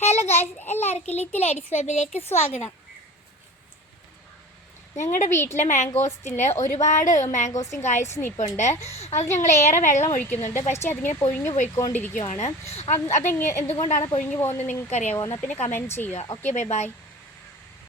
Hello guys, എല്ലാവർക്കും little ഐഡിസ് വെബിലേക്ക് സ്വാഗതം. ഞങ്ങളുടെ വീട്ടിലെ മാംഗോസ്റ്റിൽ ഒരുപാട് മാംഗോസ്റ്റിൻ കായ്ച്ച് നിൽപ്പുണ്ട്. അത് ഞങ്ങൾ ഏറെ വെള്ളം ഒഴിക്കുന്നുണ്ട്, പക്ഷേ അതിങ്ങനെ പൊഴിഞ്ഞു പോയിക്കൊണ്ടിരിക്കുകയാണ്. എന്തുകൊണ്ടാണ് പൊഴിഞ്ഞു പോകുന്നത് നിങ്ങൾക്കറിയാമോ? എന്നാൽ പിന്നെ കമൻറ്റ് ചെയ്യുക. Okay, bye bye.